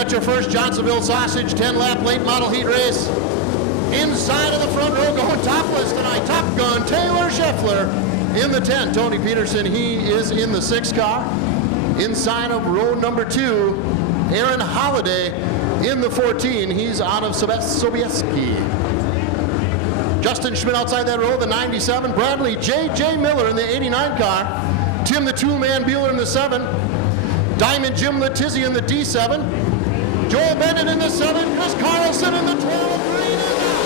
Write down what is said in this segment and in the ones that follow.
at your first Johnsonville Sausage 10-lap late model heat race. Inside of the front row, going topless tonight, Top Gun Taylor Scheffler in the 10. Tony Peterson, he is in the 6 car. Inside of row number 2, Aaron Holiday in the 14. He's out of Sobieski. Justin Schmidt outside that row, the 97. Bradley J.J. Miller in the 89 car. Tim the Toolman Bueller in the 7. Diamond Jim Letizia in the D7. Joel Bennett in the 7. Chris Carlson in the 12. Green is out.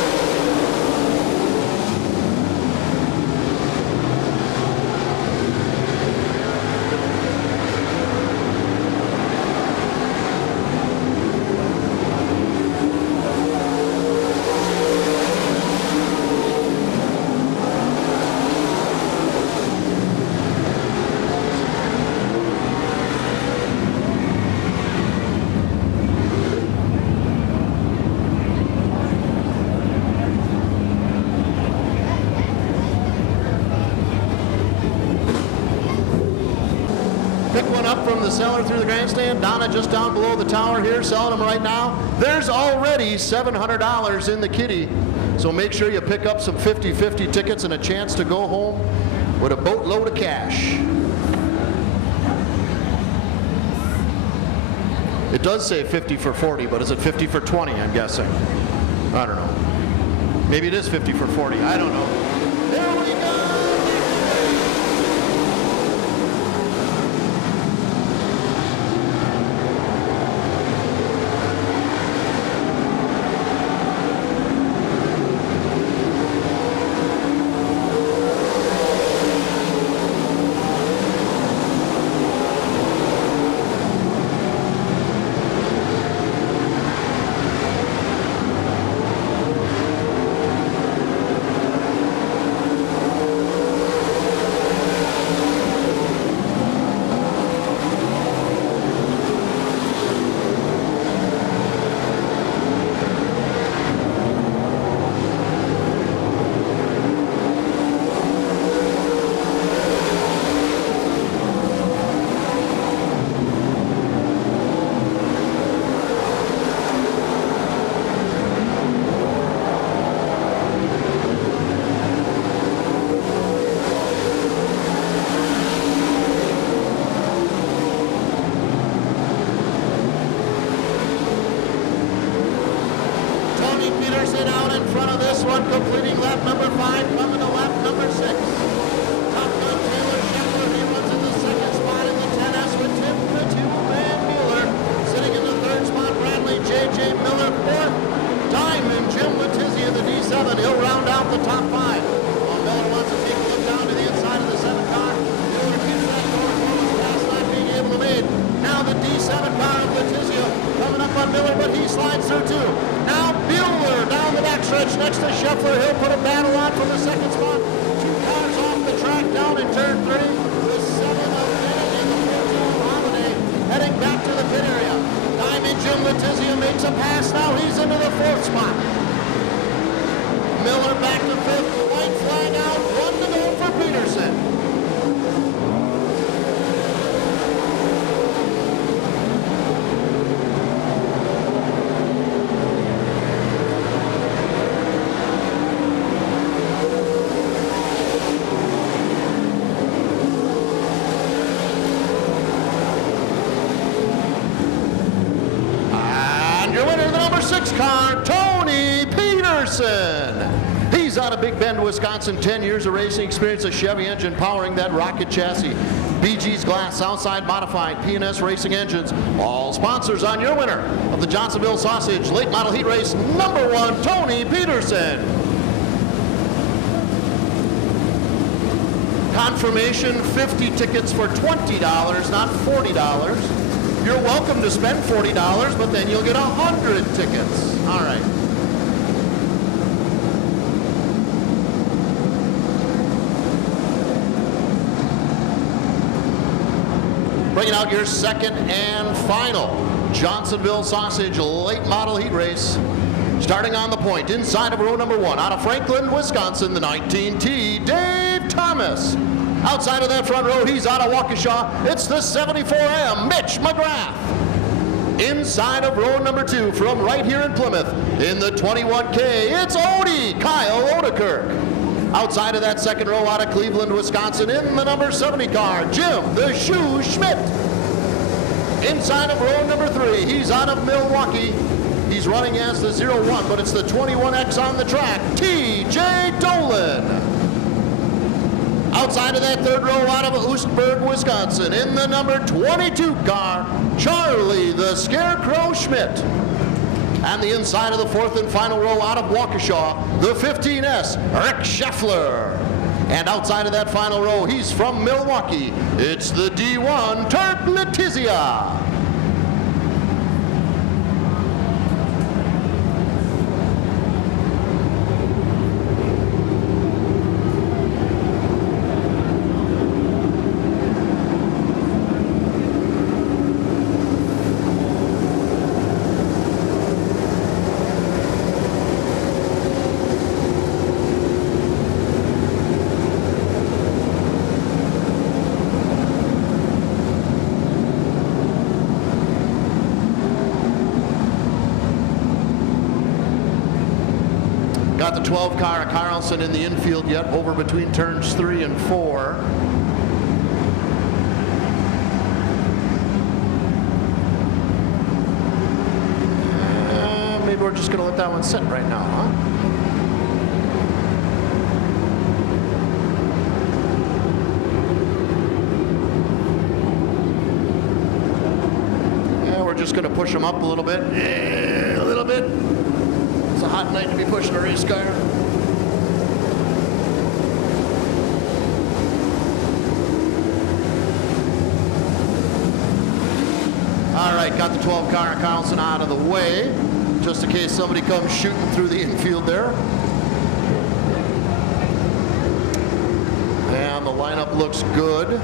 Pick one up from the seller through the grandstand. Donna just down below the tower here, selling them right now. There's already $700 in the kitty. So make sure you pick up some 50-50 tickets and a chance to go home with a boatload of cash. It does say 50 for 40, but is it 50 for 20, I'm guessing? I don't know. Maybe it is 50 for 40, I don't know. There we go! Peterson out in front of this one, completing lap number 5, coming to lap number 6. Top Gun Taylor Scheffler, he runs in the 2nd spot in the 10S with Tim the Two-Man Bueller. Sitting in the 3rd spot, Bradley J.J. Miller, 4th. Diamond Jim Letizia, the D7. He'll round out the top 5. While Miller wants to take a look down to the inside of the 7 car. Miller keeps that door closed, past not being able to make. Now the D7 car of Letizia coming up on Miller, but he slides through too. Now Bueller down the backstretch next to Scheffler. He'll put a battle on from the 2nd spot. 2 cars off the track down in turn 3. The 7 of Bennett and the 14 of Holiday heading back to the pit area. Diamond Jim Letizia makes a pass now. He's into the 4th spot. Miller back to 5th. White flag out. 1 to go for Peterson. Your winner, the number 6 car, Tony Peterson. He's out of Big Bend, Wisconsin. 10 years of racing experience, a Chevy engine powering that rocket chassis. BG's Glass, Southside Modified, P&S Racing Engines. All sponsors on your winner of the Johnsonville Sausage Late Model Heat Race, number 1, Tony Peterson. Confirmation, 50 tickets for $20, not $40. You're welcome to spend $40, but then you'll get 100 tickets. All right. Bringing out your 2nd and final Johnsonville Sausage Late Model Heat Race. Starting on the point, inside of row number 1, out of Franklin, Wisconsin, the 19T, Dave Thomas. Outside of that front row, he's out of Waukesha. It's the 74M, Mitch McGrath. Inside of row number 2 from right here in Plymouth in the 21K, it's Odie, Kyle Odekirk. Outside of that second row out of Cleveland, Wisconsin in the number 70 car, Jim the Shoe Schmidt. Inside of row number 3, he's out of Milwaukee. He's running as the 01, but it's the 21X on the track, TJ Dolan. Outside of that third row out of Oostburg, Wisconsin, in the number 22 car, Charlie the Scarecrow Schmidt. And the inside of the fourth and final row out of Waukesha, the 15S, Rick Scheffler. And outside of that final row, he's from Milwaukee. It's the D1, Turk Letizia. Got the 12 car of Carlson in the infield yet, over between turns 3 and 4. Maybe we're just going to let that one sit right now, huh? Yeah, we're just going to push them up a little bit. Yeah, a little bit. It's a hot night to be pushing a race car. All right, got the 12 car of Carlson out of the way, just in case somebody comes shooting through the infield there. And the lineup looks good.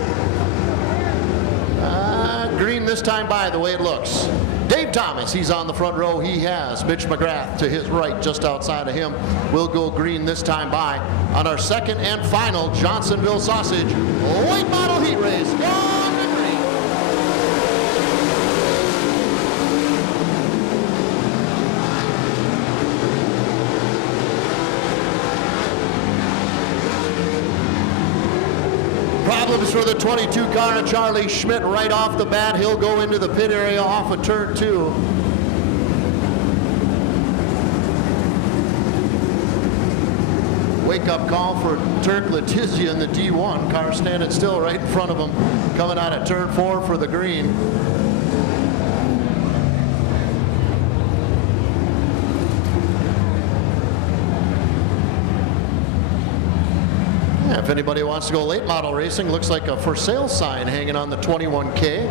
Green this time by the way it looks. Dave Thomas, he's on the front row. He has Mitch McGrath to his right, just outside of him. We'll go green this time by on our second and final Johnsonville Sausage late model heat race. Gone to green. Problems for the 22 car of Charlie Schmidt right off the bat. He'll go into the pit area off of turn 2. Wake-up call for Turk Letizia in the D1. Car standing still right in front of him, coming out of turn 4 for the green. If anybody wants to go late model racing, looks like a for sale sign hanging on the 21K.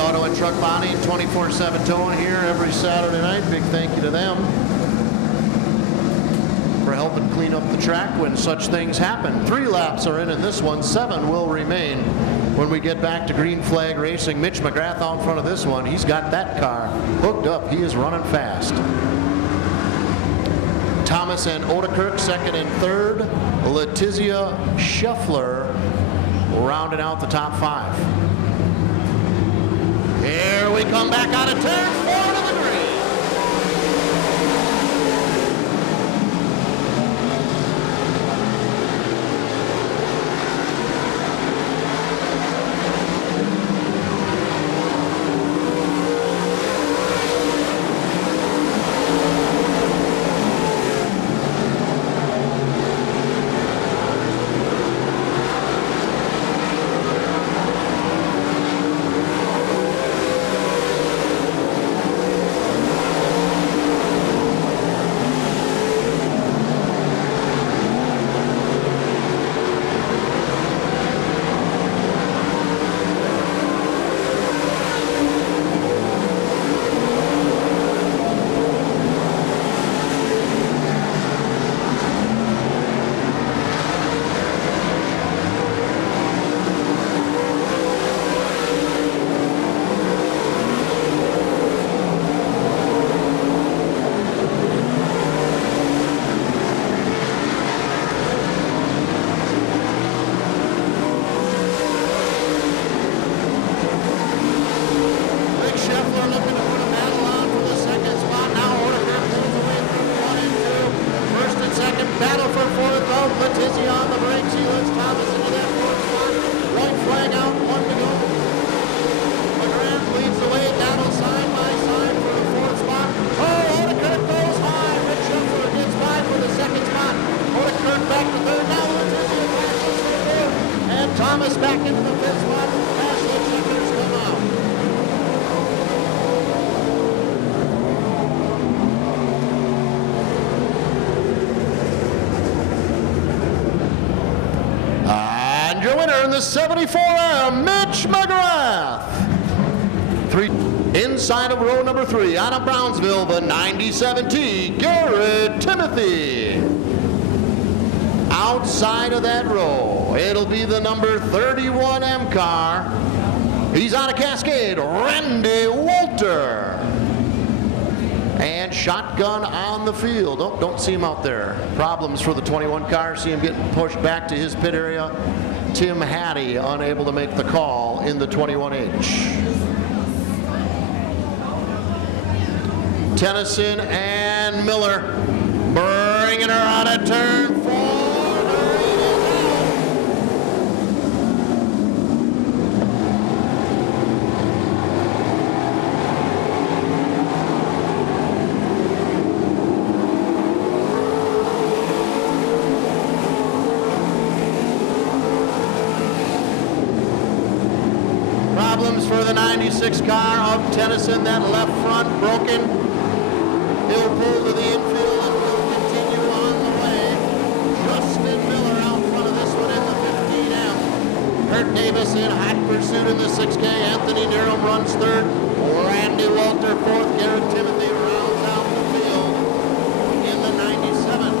Auto and Truck Body, 24/7 towing here every Saturday night. Big thank you to them for helping clean up the track when such things happen. 3 laps are in this one, 7 will remain when we get back to green flag racing. Mitch McGrath out in front of this one. He's got that car hooked up. He is running fast. Thomas and Odekirk second and third. Letizia Scheffler rounding out the top 5. Here we come back out of turn 4 to the green. Thomas back into the fifth spot as the checkers come out. And your winner in the 74M, Mitch McGrath. Inside of row number 3, out of Brownsville, the 97T, Garrett Timothy. Outside of that row, it'll be the number 31M car. He's out of Cascade, Randy Walter. And shotgun on the field. Oh, don't see him out there. Problems for the 21 car. See him getting pushed back to his pit area. Tim Hattie unable to make the call in the 21H. Tennyson and Miller bringing her out of turn 4. Problems for the 96 car of Tennyson, that left front broken. He'll pull to the infield and will continue on the way. Justin Miller out front of this one in the 15M. Kurt Davis in hot pursuit in the 6K. Anthony Nerum runs third. Randy Walter fourth. Garrett Timothy rounds out the field in the 97.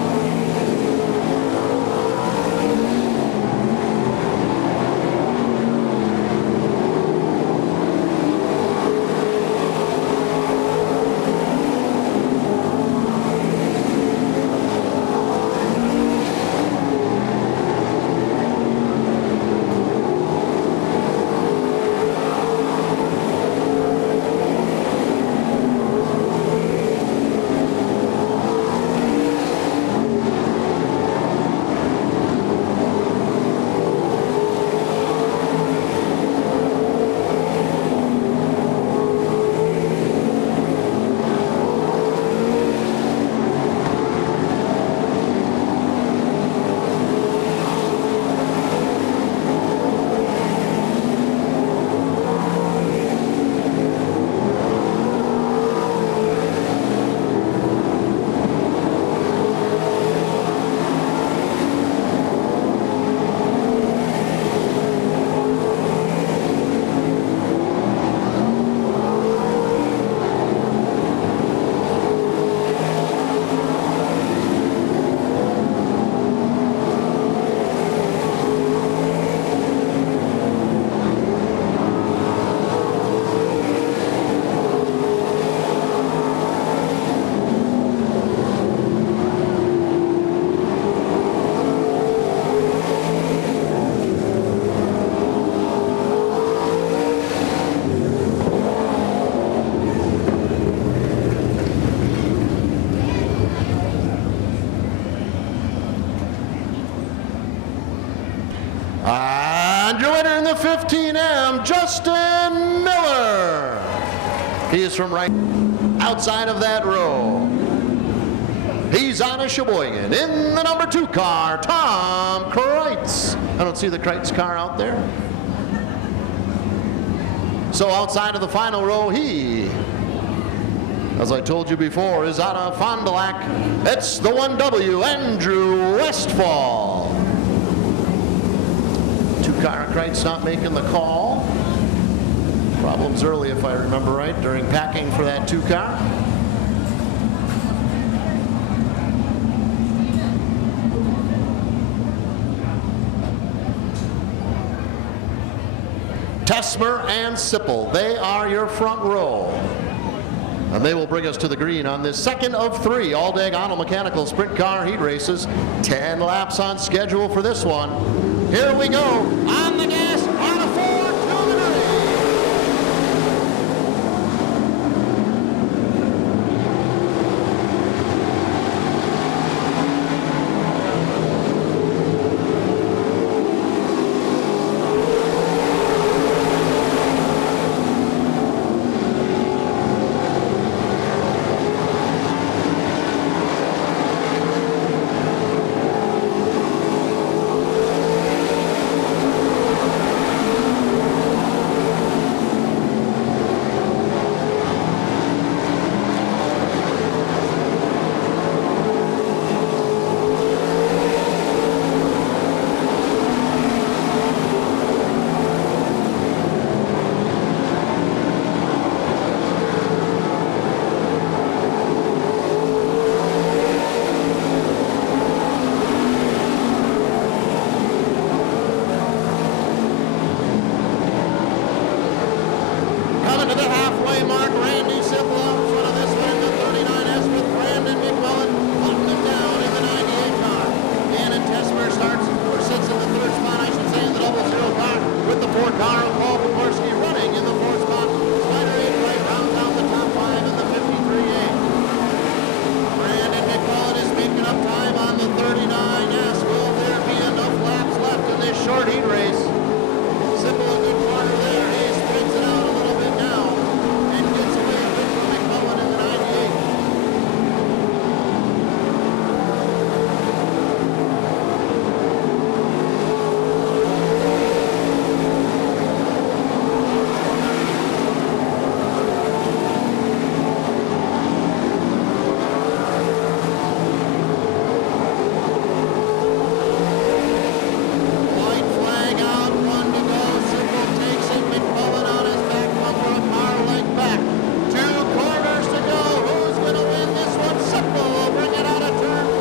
And your winner in the 15M, Justin Miller. He is from right outside of that row. He's out of Sheboygan. In the number 2 car, Tom Kreitz. I don't see the Kreitz car out there. So outside of the final row, he, as I told you before, is out of Fond du Lac. It's the 1W, Andrew Westfall. 2-car Kreitz not making the call. Problems early, if I remember right, during packing for that 2-car. Tessmer and Sipple, they are your front row. And they will bring us to the green on this second of 3 all-day Auto Mechanical Sprint Car Heat Races. 10 laps on schedule for this one. Here we go. On the gas, on a 4, to the green. car of Paul Pokorski running in the fourth spot. Spider 8 right rounds out the top 5 in the 53A. Brandon McCullen is making up time on the 39S. Will there be enough laps left in this short heat race? Simple a good corner there. He straights it out a little bit now and gets away a bit from McCullen in the 98. White flag out, 1 to go. Simple takes it. McCullen on his back bumper, a car length back. 2 corners to go. Who's going to win this one? Simple will bring it out of turn 4.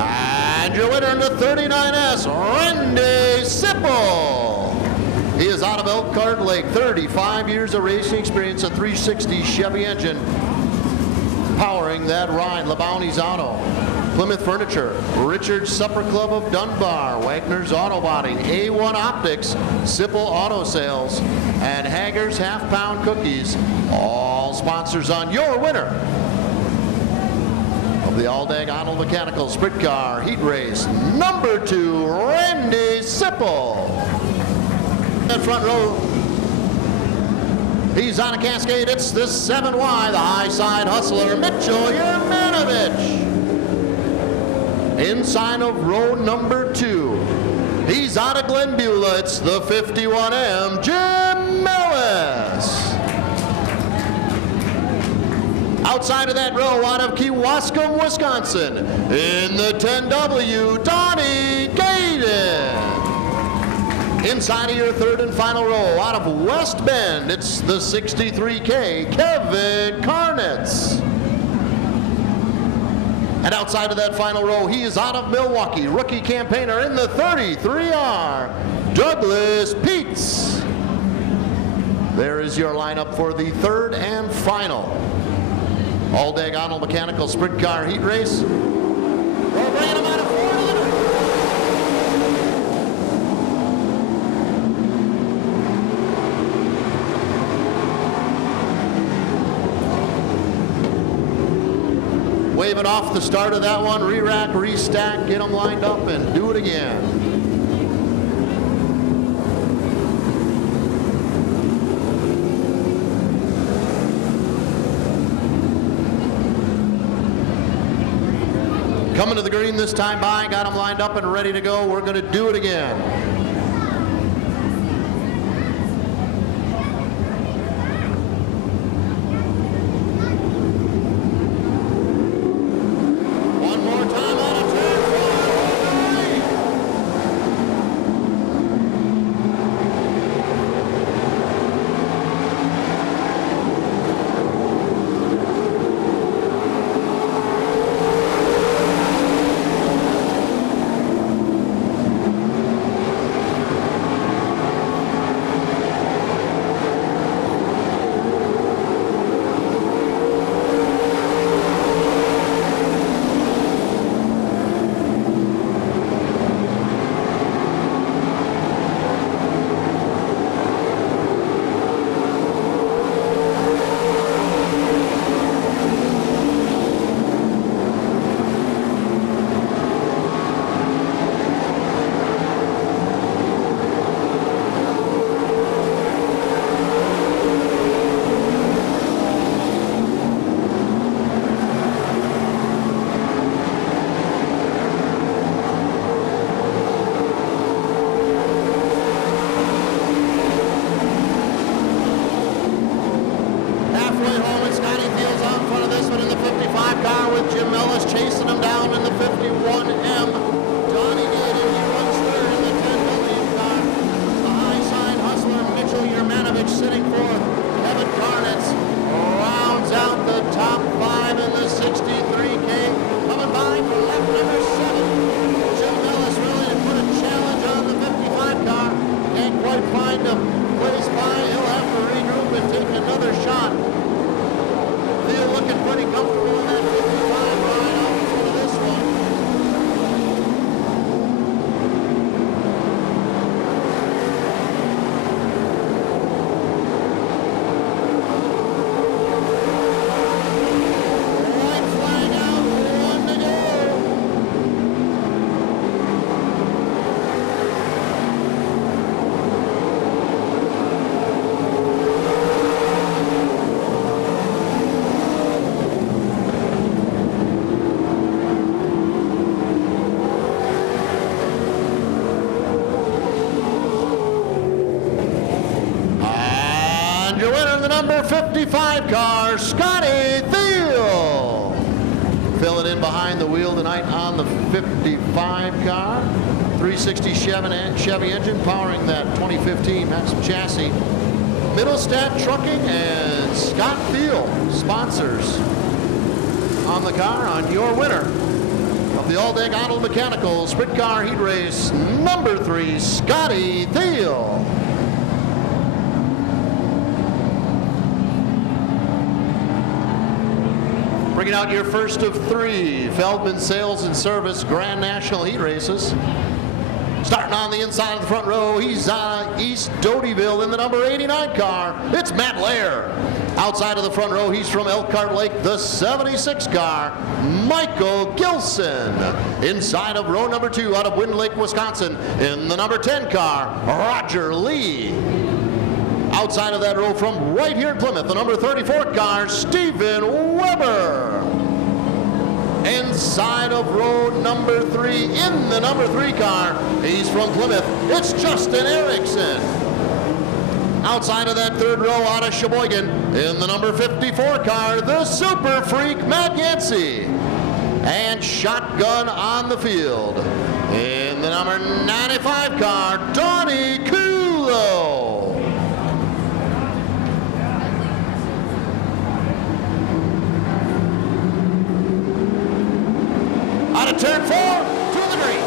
And your winner in the 39S, Randy Sipple. He is out of Elkhart Lake, 35 years of racing experience, a 360 Chevy engine powering that ride. LeBounty's Auto, Plymouth Furniture, Richard's Supper Club of Dunbar, Wagner's Auto Body, A1 Optics, Sipple Auto Sales, and Hager's Half Pound Cookies, all sponsors on your winner of the Alldag Arnold Mechanical Sprint Car Heat Race number 2, Randy Sipple. That front row, he's on a cascade. It's the 7Y, the high side hustler, Mitchell Yermanovich. Inside of row number 2, he's out of Glenbeulah. It's the 51M, Jim Mellis. Outside of that row, out of Kewaskum, Wisconsin, in the 10W, Donnie Gaden. Inside of your third and final row, out of West Bend, it's the 63K, Kevin Karnitz. And outside of that final row, he is out of Milwaukee, rookie campaigner in the 33R, Douglas Peets. There is your lineup for the third and final Alldag Arnold Mechanical Sprint Car Heat Race. We're bringing them out of 4 to the waving off the start of that one, re-rack, restack, get them lined up and do it again. Coming to the green this time by, got them lined up and ready to go. We're going to do it again. One more time on a turn 55 car with Jim Ellis chasing him down in the 51M. Donnie Gaden, he runs third in the 10W car. The high side hustler Mitchell Yermanovich sitting fourth. Kevin Karnitz rounds out the top five in the 63K. Coming by for lap number 7. Jim Ellis willing to put a challenge on the 55 car. Can't quite find the number 55 car, Scotty Thiel. Filling in behind the wheel tonight on the 55 car. 360 Chevy engine powering that 2015 Maxim chassis. Middlestat Trucking and Scott Thiel sponsors on the car on your winner of the All-Deck Auto Mechanical Sprint Car Heat Race number 3, Scotty Thiel. Bringing out your first of 3 Feldman Sales and Service Grand National Heat Races. Starting on the inside of the front row, he's East Dotyville in the number 89 car. It's Matt Lair. Outside of the front row, he's from Elkhart Lake, the 76 car, Michael Gilson. Inside of row number 2 out of Wind Lake, Wisconsin, in the number 10 car, Roger Lee. Outside of that row from right here in Plymouth, the number 34 car, Stephen Weber. Inside of row number 3, in the number 3 car, he's from Plymouth, it's Justin Erickson. Outside of that third row out of Sheboygan, in the number 54 car, the super freak Matt Yancey. And shotgun on the field, in the number 95 car, Donnie Kulo. Out of turn 4 to the green.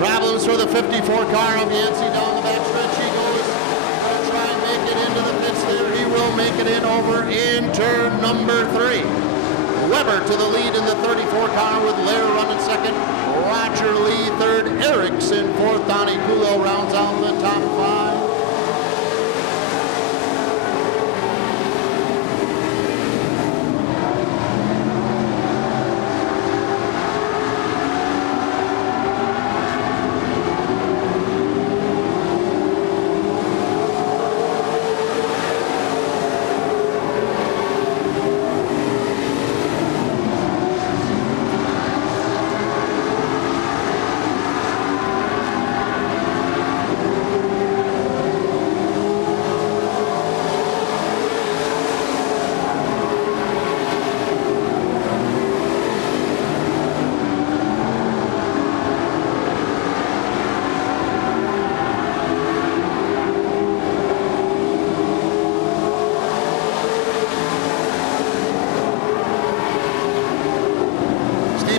Problems for the 54 car of Yancey down the backstretch. He goes going to try and make it into the pits there. He will make it in over in turn number 3. Weber to the lead in the 34 car with Lair running second. Roger Lee third. Erickson fourth. Donnie Kulo rounds out the top 5.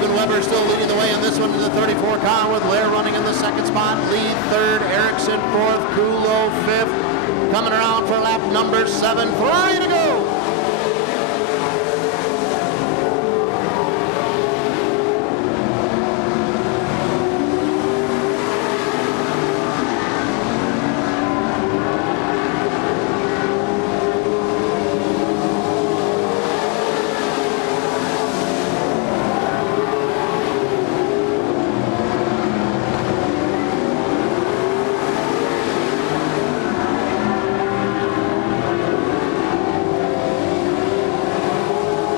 Weber still leading the way in this one to the 34 car with Lair running in the second spot. Lee third, Erickson fourth, Kulo fifth. Coming around for lap number 7. 3 to go.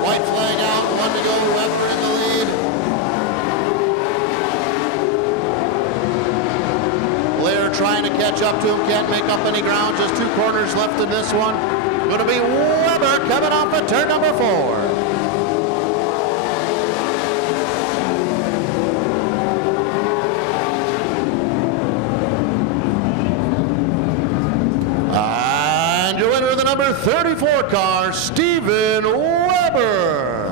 White flag out, 1 to go, Weber in the lead. Lair trying to catch up to him, can't make up any ground, just 2 corners left in this one. Going to be Weber coming off at turn number 4. And your winner of the number 34 car, Stephen Weber.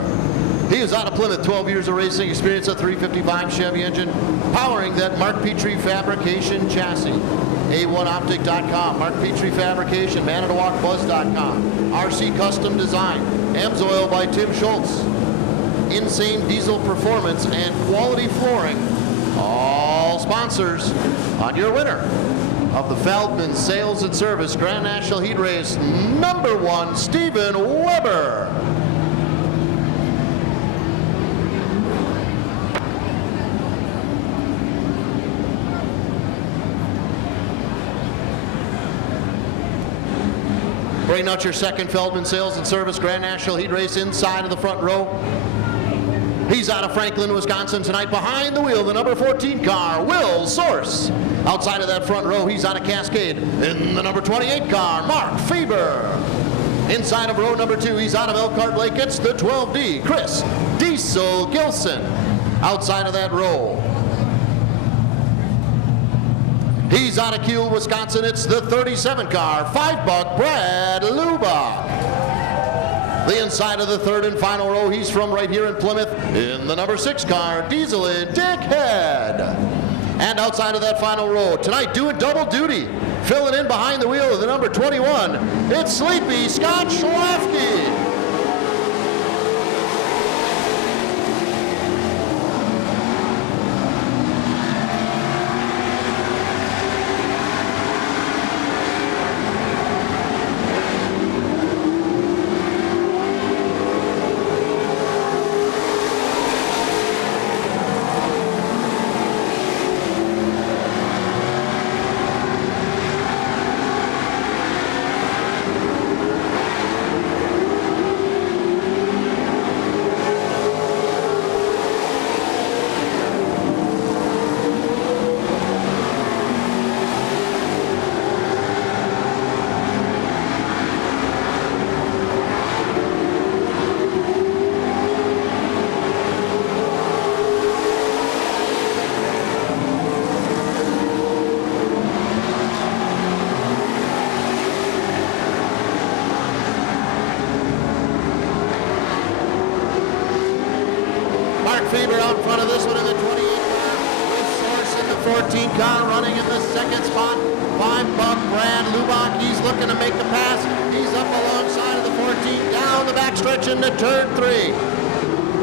He is out of Plymouth, 12 years of racing experience, a 355 Chevy engine, powering that Mark Pdtr fabrication chassis. A1optic.com, Mark Pdtr fabrication, manitowocbuzz.com, RC Custom Design, Amsoil by Tim Schultz, Insane Diesel Performance, and Quality Flooring. All sponsors on your winner of the Feldman Sales and Service Grand National Heat Race number 1, Steven Weber. Bring out your second Feldman Sales and Service Grand National Heat Race inside of the front row. He's out of Franklin, Wisconsin tonight. Behind the wheel, the number 14 car, Will Source. Outside of that front row, he's out of Cascade in the number 28 car, Mark Faber. Inside of row number 2, he's out of Elkhart Lake. It's the 12D, Chris Diesel Gilson. Outside of that row, he's out of Kiel, Wisconsin. It's the 37 car, 5-buck Brad Lubach. The inside of the third and final row, he's from right here in Plymouth in the number 6 car, Diesel and Dickhead. And outside of that final row, tonight doing double duty, filling in behind the wheel of the number 21, it's Sleepy Scott Schlafke. Faber out in front of this one in the 28 car. With Source in the 14 car running in the second spot. 5-buck Brad Lubach. He's looking to make the pass. He's up alongside of the 14. Down the backstretch into turn 3.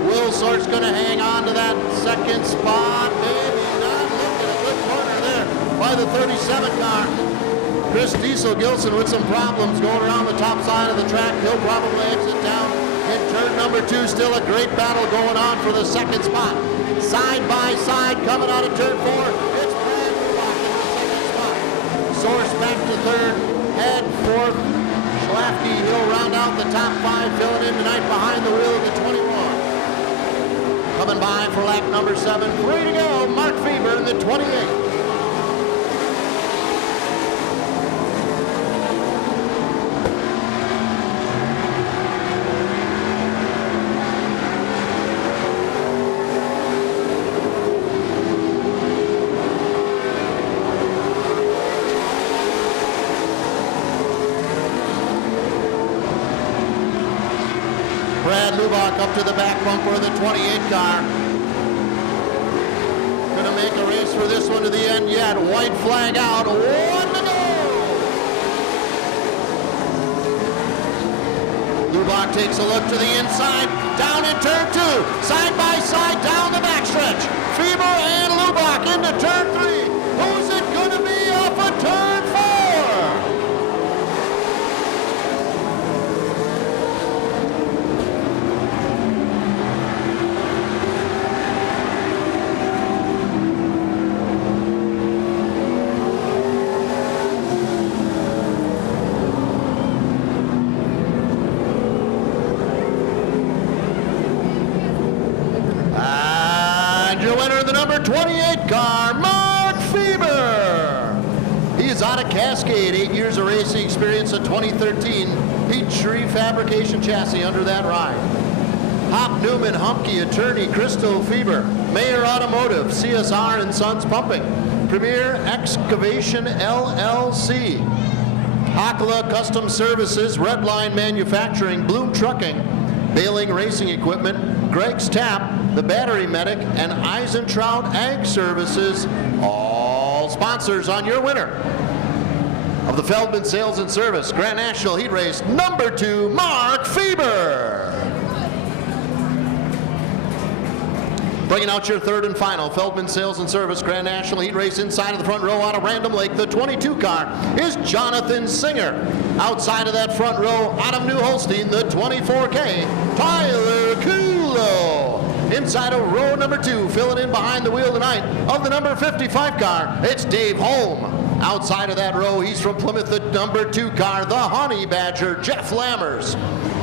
Will Source going to hang on to that second spot. Maybe not. Looking a good corner there by the 37 car. Chris Diesel Gilson with some problems going around the top side of the track. He'll probably exit down in turn number 2. Still a great battle going on for the second spot. Side by side coming out of turn 4. It's Brad Lubach in the second spot. Source back to third. Head fourth. Schlafke, he'll round out the top 5, filling in tonight behind the wheel of the 21. Coming by for lap number 7. 3 to go. Mark Faber in the 28. Brad Lubach up to the back bumper of the 28 car. Gonna make a race for this one to the end yet. White flag out, 1 to go. Lubach takes a look to the inside, down in turn 2, side by side, down the backstretch. Faber and Lubach into turn 3. Who's it gonna be off of turn 4? Your winner, the number 28 car, Mark Faber. He is out of Cascade, 8 years of racing experience, a 2013 Peachtree fabrication chassis under that ride. Hop Newman Humke attorney, Christo Faber. Mayer Automotive, CSR and Sons Pumping. Premier Excavation LLC. Hakala Custom Services, Redline Manufacturing, Bloom Trucking, Baling Racing Equipment, Greg's Tap, The Battery Medic, and Eisentraut Ag Services, all sponsors on your winner of the Feldman Sales and Service Grand National Heat Race number 2, Mark Faber. Bringing out your third and final Feldman Sales and Service Grand National Heat Race inside of the front row out of Random Lake. The 22 car is Jonathan Singer. Outside of that front row out of New Holstein, the 24K, Tyler Kulo. Inside of row number 2, filling in behind the wheel tonight of the number 55 car, it's Dave Holm. Outside of that row, he's from Plymouth, the number 2 car, the Honey Badger, Jeff Lammers.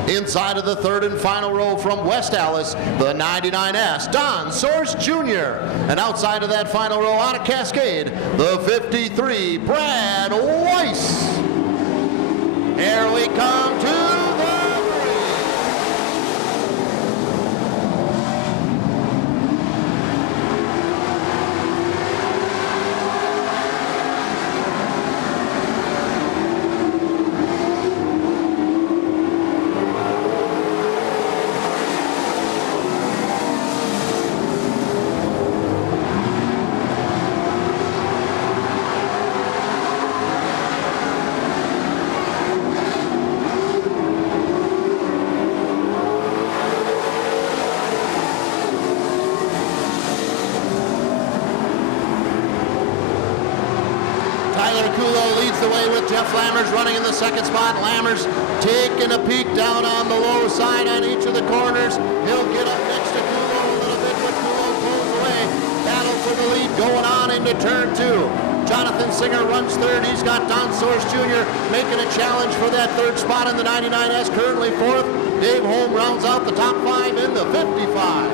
Inside of the third and final row from West Allis, the 99S, Don Source Jr. And outside of that final row out of Cascade, the 53, Brad Weiss. Here we come to the Tyler Kulo leads the way with Jeff Lammers running in the second spot. Lammers taking a peek down on the low side on each of the corners. He'll get up next to Kulo a little bit, but Kulo pulls away. Battle for the lead going on into turn 2. Jonathan Singer runs third. He's got Don Source Jr. making a challenge for that third spot in the 99S, currently fourth. Dave Holm rounds out the top 5 in the 55.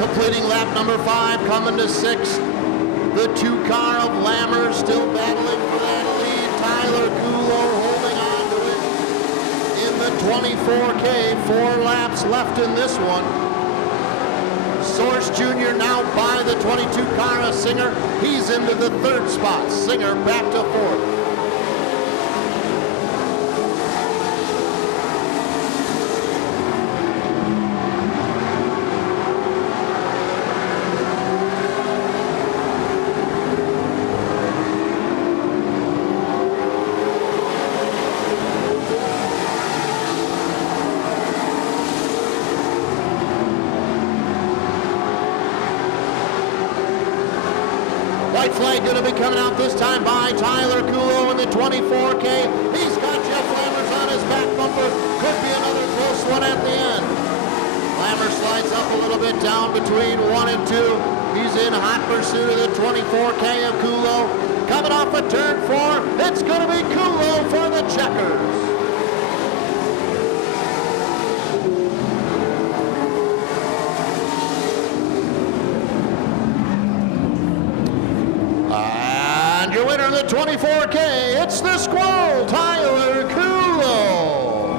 Completing lap number 5, coming to 6th. The 2 car of Lammers still battling for that lead. Tyler Kulo holding on to it in the 24K. 4 laps left in this one. Source Jr. now by the 22 car of Singer. He's into the 3rd spot. Singer back to 4th. White flag going to be coming out this time by Tyler Kulo in the 24K. He's got Jeff Lammers on his back bumper. Could be another close one at the end. Lammers slides up a little bit down between 1 and 2. He's in hot pursuit of the 24K of Kulo. Coming off of turn 4, it's going to be Kulo for the checkers. Your winner of the 24K, it's the Squirrel, Tyler Kulo.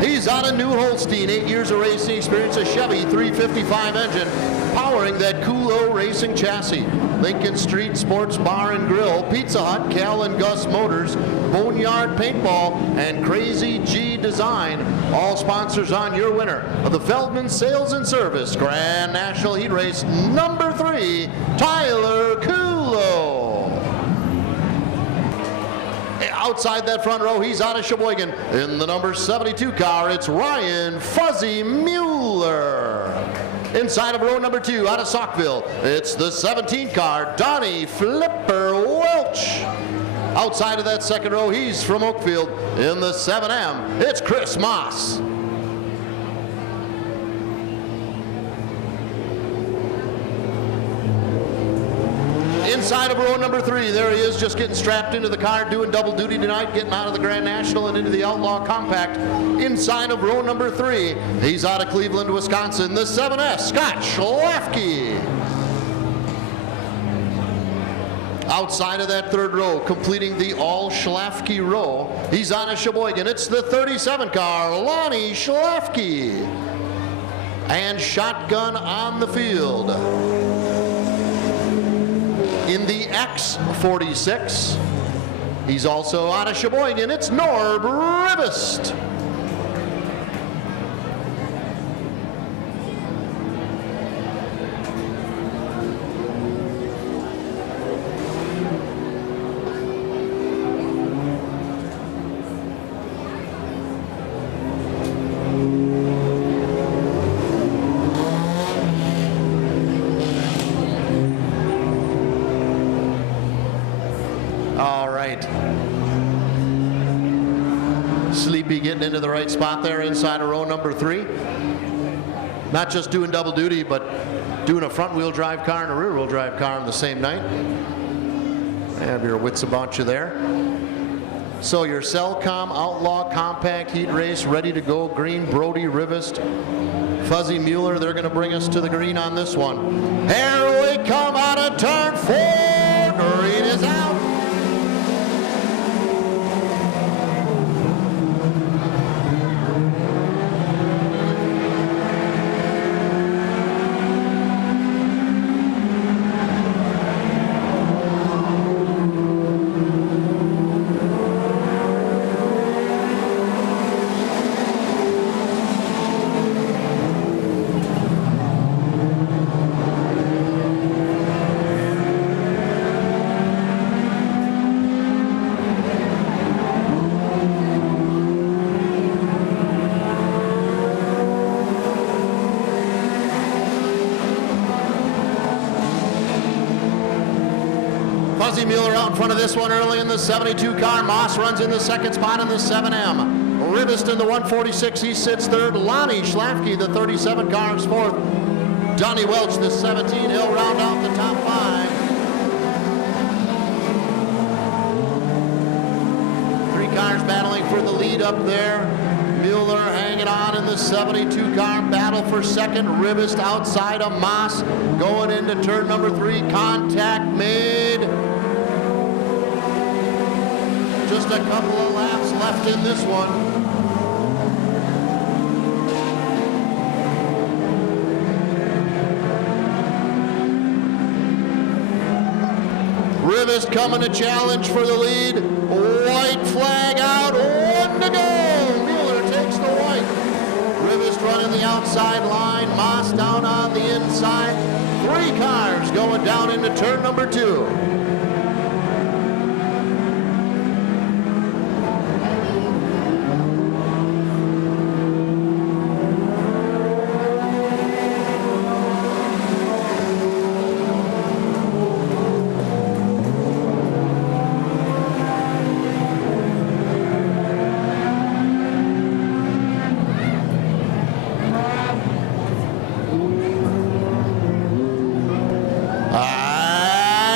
He's out of New Holstein, 8 years of racing experience, a Chevy 355 engine, powering that Kulo racing chassis. Lincoln Street Sports Bar and Grill, Pizza Hut, Cal and Gus Motors, Boneyard Paintball, and Crazy G Design. All sponsors on your winner of the Feldman Sales and Service Grand National Heat Race number 3, Tyler Kulo. Outside that front row, he's out of Sheboygan. In the number 72 car, it's Ryan Fuzzy Mueller. Inside of row number 2, out of Saukville, it's the 17 car, Donnie Flipper Welch. Outside of that second row, he's from Oakfield. In the 7M, it's Chris Moss. Inside of row number 3, there he is, just getting strapped into the car, doing double duty tonight, getting out of the Grand National and into the Outlaw Compact. Inside of row number 3, he's out of Cleveland, Wisconsin, the 7S, Scott Schlafke. Outside of that third row, completing the all Schlafke row, he's out of Sheboygan. It's the 37 car, Lonnie Schlafke. And shotgun on the field. In the Max 46. He's also out of Sheboygan. It's Norb Rivest. All right. Sleepy getting into the right spot there inside of row number 3. Not just doing double duty, but doing a front wheel drive car and a rear wheel drive car on the same night. Have your wits about you there. So your Cellcom Outlaw Compact Heat Race ready to go. Green, Brody, Rivest, Fuzzy Mueller, they're going to bring us to the green on this one. Here we come out of turn 4. Green is out. Fuzzy Mueller out in front of this one early in the 72 car. Moss runs in the second spot in the 7M. Rivest in the 146, he sits third. Lonnie Schlafke, the 37 car, is fourth. Donnie Welch, the 17, he'll round out the top 5. 3 cars battling for the lead up there. Mueller hanging on in the 72 car, battle for second. Rivest outside of Moss, going into turn number 3. Contact made. Just a couple of laps left in this one. Rivest coming to challenge for the lead. White flag out, 1 to go. Mueller takes the white. Rivest running the outside line. Moss down on the inside. 3 cars going down into turn number 2.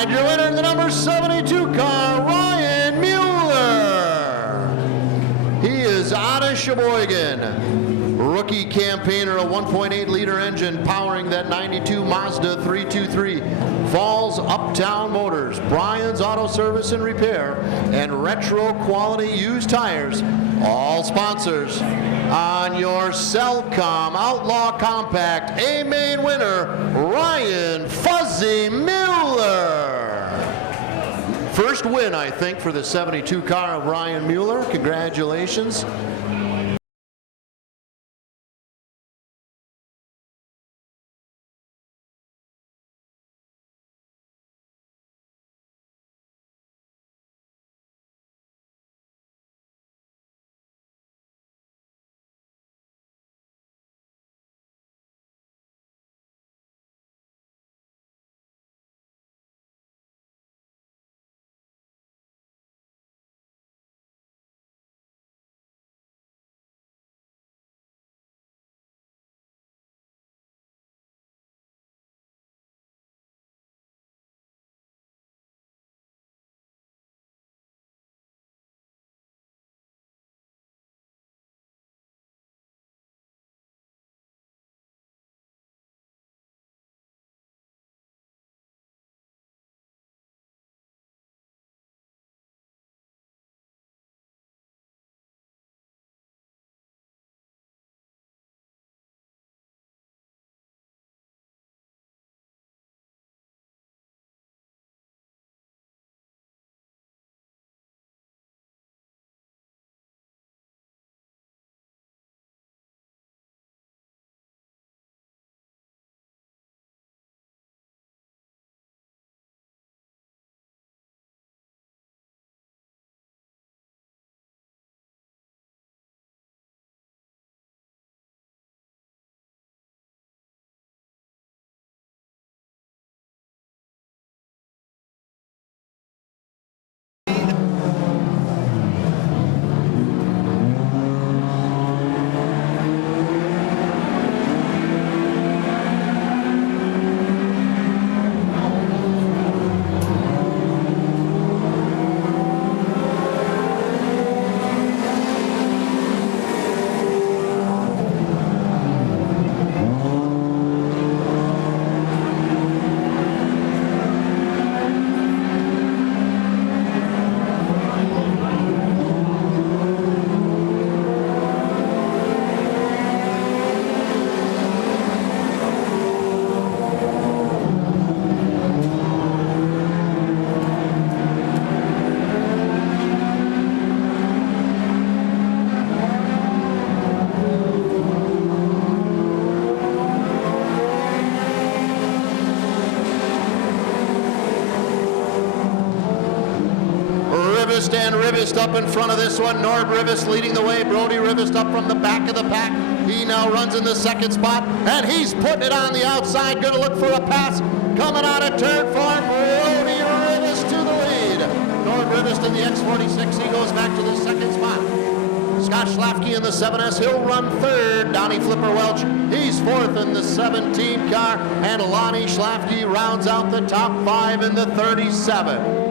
And your winner in the number 72 car, Ryan Mueller. He is out of Sheboygan. Rookie campaigner, a 1.8 liter engine powering that 92 Mazda 323. Falls Uptown Motors, Brian's Auto Service and Repair, and Retro Quality Used Tires. All sponsors on your Cellcom Outlaw Compact. A main winner, Ryan Fuzzy Mueller. First win, I think, for the 72 car of Ryan Mueller. Congratulations. Rivest and Rivest up in front of this one. Nord Rivest leading the way. Brody Rivest up from the back of the pack. He now runs in the second spot, and he's putting it on the outside. Going to look for a pass. Coming out of turn 4, Brody Rivest to the lead. Nord Rivest in the X46. He goes back to the second spot. Scott Schlafke in the 7S, he'll run third. Donnie Flipper Welch, he's fourth in the 17 car. And Lonnie Schlafke rounds out the top 5 in the 37.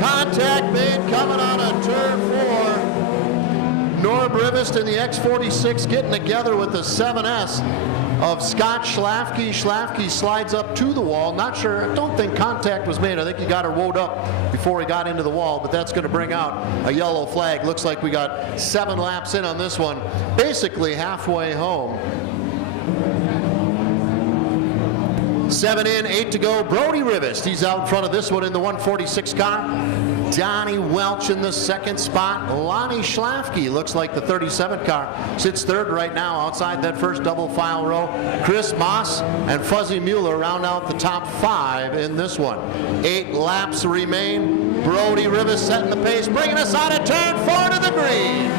Contact made coming out of turn 4. Norb Rivest in the X46 getting together with the 7S of Scott Schlafke. Schlafke slides up to the wall. Not sure, I don't think contact was made. I think he got her woed up before he got into the wall, but that's going to bring out a yellow flag. Looks like we got 7 laps in on this one. Basically halfway home. 7 in, 8 to go. Brody Rivest, he's out in front of this one in the 146 car. Donnie Welch in the second spot. Lonnie Schlafke, looks like the 37 car, sits third right now outside that first double file row. Chris Moss and Fuzzy Mueller round out the top 5 in this one. 8 laps remain. Brody Rivest setting the pace, bringing us out of turn 4 to the green.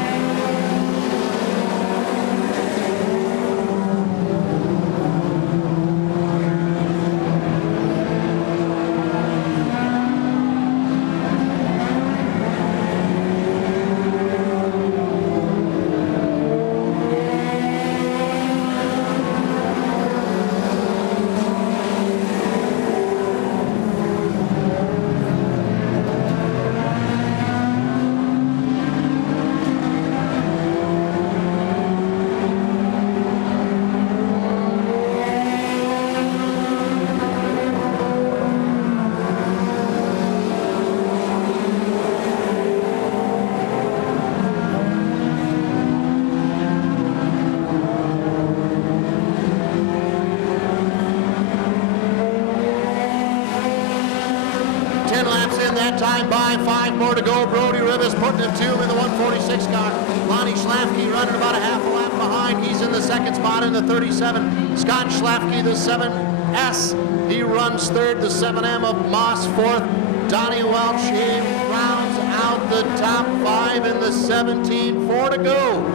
That time by 5 more to go. Brody Rivest putting it to him in the 146 car. Lonnie Schlafke running about a half a lap behind. He's in the second spot in the 37. Scott Schlafke, the 7S. He runs third. The 7M of Moss fourth. Donnie Welch, he rounds out the top 5 in the 17. 4 to go.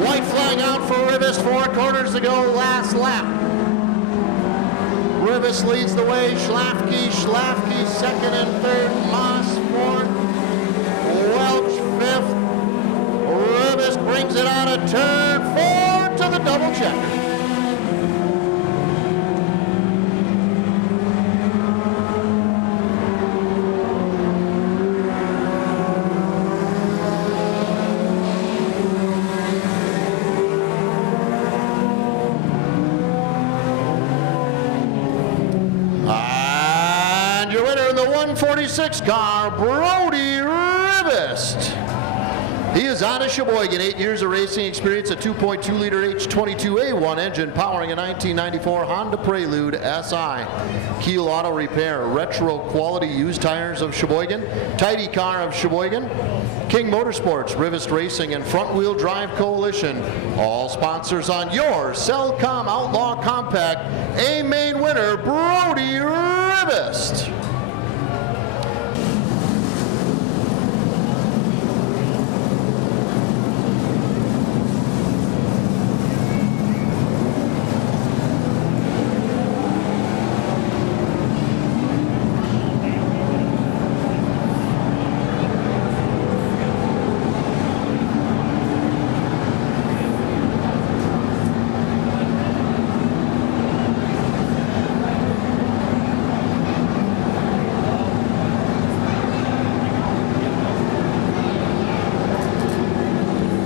White flag out for Rivest, 4 quarters to go, last lap. Rivest leads the way, Schlafke second and third, Moss fourth, Welch fifth. Rivest brings it out of turn 4 to the double checker. And your winner in the 146 car, Brody Rivest. He is out of Sheboygan, 8 years of racing experience, a 2.2-liter H22A1 engine powering a 1994 Honda Prelude SI. Keel Auto Repair, Retro Quality Used Tires of Sheboygan, Tidy Car of Sheboygan, King Motorsports, Rivest Racing, and Front Wheel Drive Coalition. All sponsors on your Cellcom Outlaw Compact. A main winner, Brody Rivest.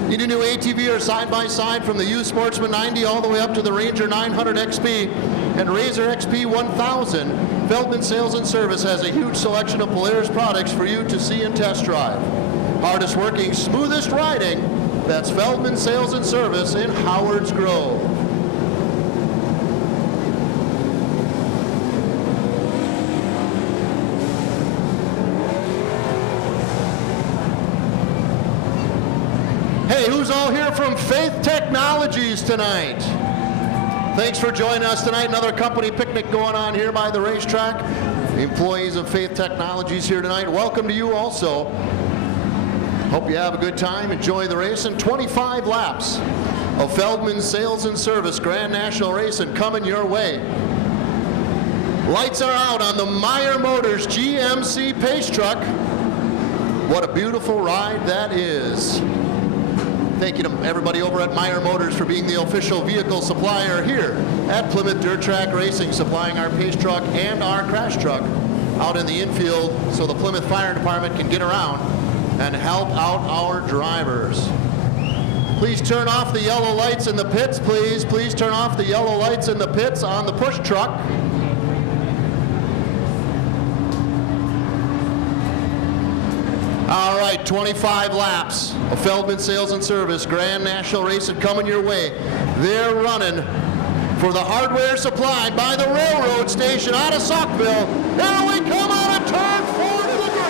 Need a new ATV or side-by-side from the U Sportsman 90 all the way up to the Ranger 900 XP and Razor XP 1000. Feldman Sales and Service has a huge selection of Polaris products for you to see and test drive. Hardest working, smoothest riding, that's Feldman Sales and Service in Howards Grove. Hey, who's all here from Faith Technologies tonight? Thanks for joining us tonight. Another company picnic going on here by the racetrack. The employees of Faith Technologies here tonight. Welcome to you also. Hope you have a good time. Enjoy the racing. 25 laps of Feldman Sales and Service Grand National Racing coming your way. Lights are out on the Meyer Motors GMC Pace Truck. What a beautiful ride that is. Thank you to everybody over at Meyer Motors for being the official vehicle supplier here at Plymouth Dirt Track Racing, supplying our pace truck and our crash truck out in the infield so the Plymouth Fire Department can get around and help out our drivers. Please turn off the yellow lights in the pits, please. Please turn off the yellow lights in the pits on the push truck. All right, 25 laps of Feldman Sales and Service Grand National Racing coming your way. They're running for the hardware supplied by the railroad station out of Saukville. Here we come on a turn 4 to the green.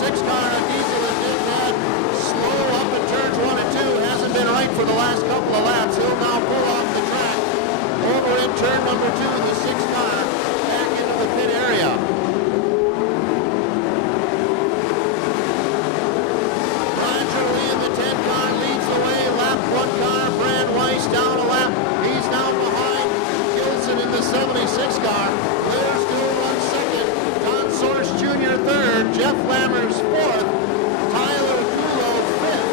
76 car on diesel is just that slow up in turns 1 and 2. Hasn't been right for the last couple of laps. He'll now pull off the track. Over in turn number 2, the 6 car back into the pit area. Roger Lee in the 10 car leads the way. Lap 1 car, Brad Weiss down a lap. He's now behind Gilson in the 76 car. Blair still runs second. Don Source Jr. third. Jeff Lammers fourth. Tyler Kulo fifth.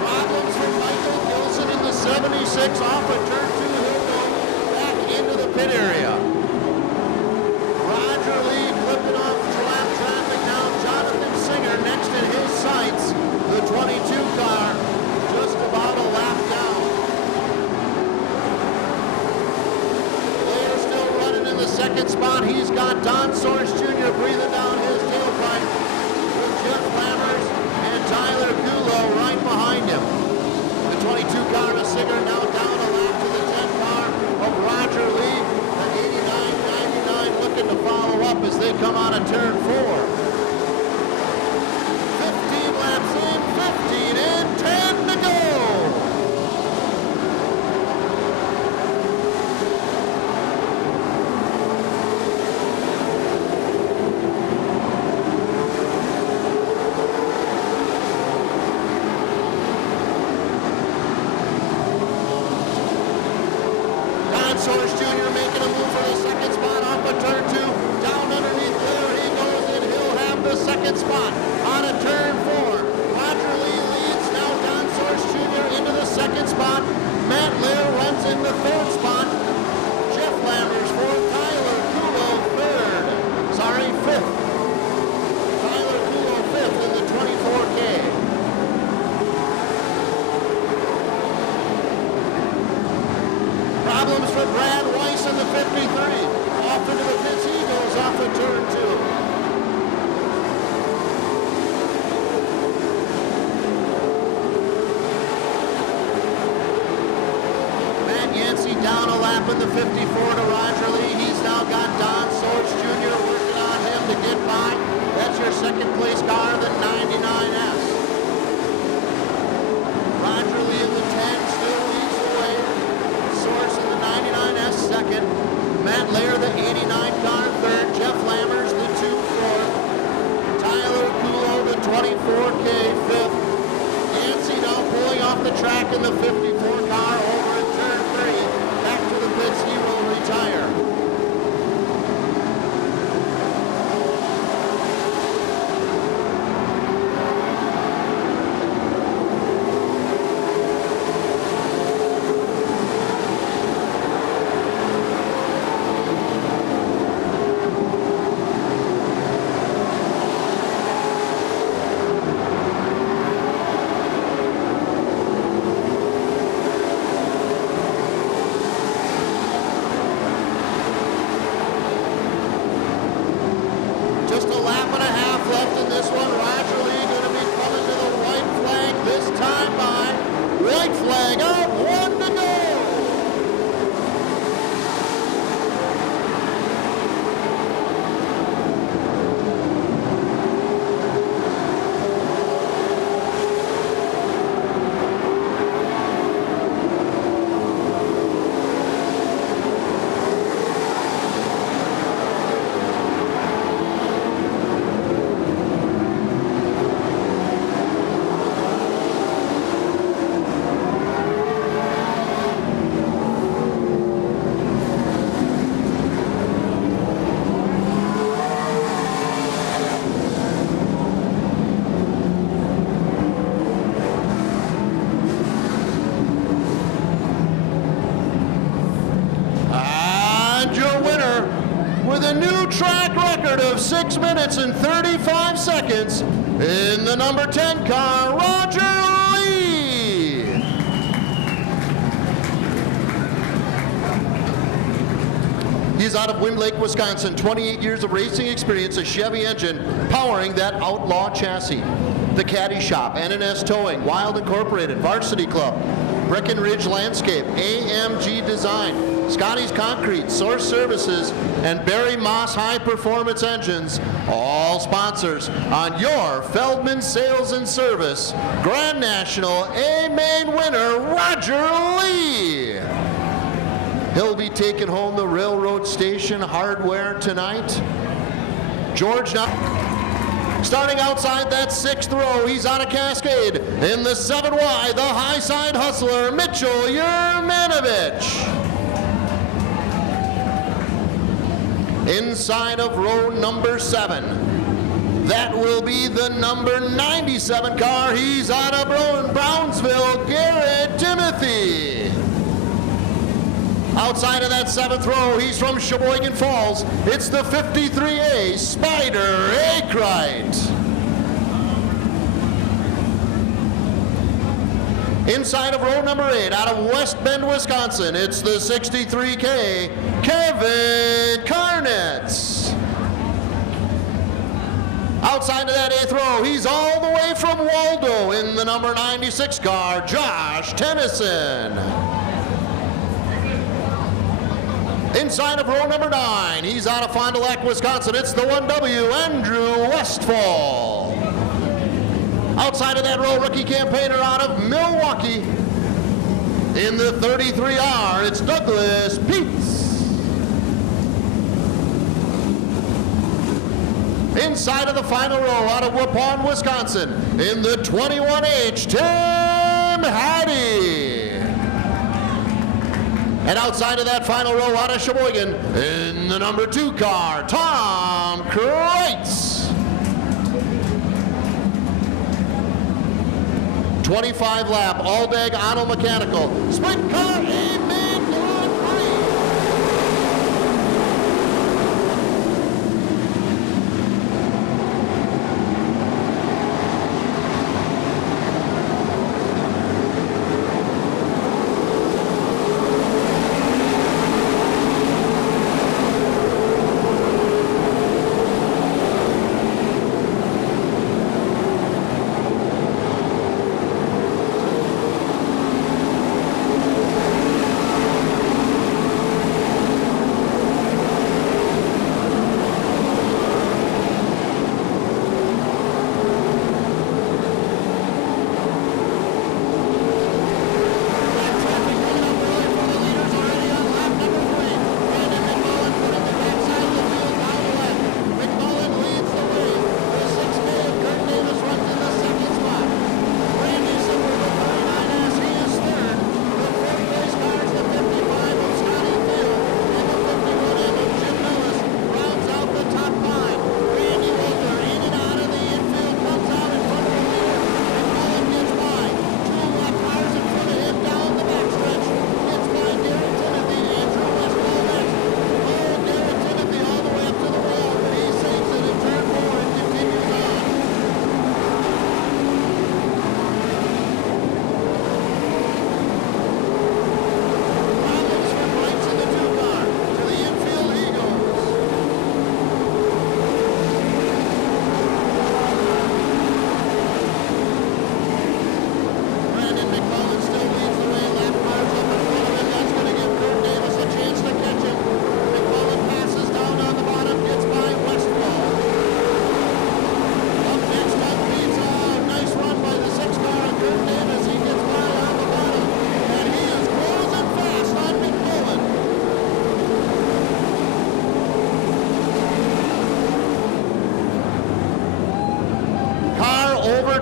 Problems for Michael Gilson in the 76 off of turn 2. He'll go back into the pit area. Roger Lee flipping off lap traffic now. Jonathan Singer next in his sights. The 22 car just about a lap down. Blair's still running in the second spot. He's got Don Source Jr. breathing down his tailpipe with Jeff Lammers and Tyler Kulo right behind him. The 22 car of Singer now down a lap to the 10 car of Roger Lee. The 89-99 looking to follow up as they come out of turn 4. 15 laps in, 15 in, 10 to go. Don Source Jr. making a move for the second spot off of turn 2. Down underneath there he goes, and he'll have the second spot on a turn 4. Roger Lee leads now. Don Source Jr. into the second spot. Matt Lear runs in the third spot. Jeff Lammers fourth. Tyler Kulo third. Sorry, fifth. Tyler Kulo fifth in the 24K. Problems for Brad Weiss in the 53. Off into the pits he goes off of turn 2. Matt Yancey down a lap in the 54 to Roger Lee. He's now got Don Source Jr. working on him to get by. That's your second place car, the 99S. Roger Lee in the 10 still leads the way. Source in the 99S second. Matt Lear, the 89 car third. Jeff Lammers, the 2 fourth. Tyler Kulo, the 24K fifth. Yancey now pulling off the track in the 54 car over in turn 3. Back to the pits, he will retire. Just a lap and a half left in this one. Roger Lee going to be coming to the white flag this time by. White flag up, 1 to go. With a new track record of 6 minutes and 35 seconds in the number 10 car, Roger Lee. He's out of Wind Lake, Wisconsin. 28 years of racing experience, a Chevy engine powering that Outlaw chassis. The Caddy Shop, N&S Towing, Wild Incorporated, Varsity Club, Breckenridge Landscape, AMG Design, Scotty's Concrete, Source Services, and Barry Moss High Performance Engines, all sponsors on your Feldman Sales and Service Grand National A-Main winner, Roger Lee. He'll be taking home the Railroad Station hardware tonight. George now starting outside that 6th row. He's on a cascade. In the 7Y, the high side hustler, Mitchell Yermanovich. Inside of row number 7, that will be the number 97 car. He's out of Brownsville, Garrett Timothy. Outside of that 7th row, he's from Sheboygan Falls. It's the 53A Spider Akrite. Inside of row number 8, out of West Bend, Wisconsin, it's the 63K Kevin Karnitz. Outside of that 8th row, he's all the way from Waldo in the number 96 car, Josh Tennyson. Inside of row number 9, he's out of Fond du Lac, Wisconsin. It's the 1W, Andrew Westfall. Outside of that row, rookie campaigner out of Milwaukee. In the 33R, it's Douglas Peets. Inside of the final row, out of Waupun, Wisconsin, in the 21H, Tim Hattie. And outside of that final row, out of Sheboygan, in the number 2 car, Tom Kreitz. 25 lap, Aldag Auto Mechanical. Sprint car, A-Main Grand Prix.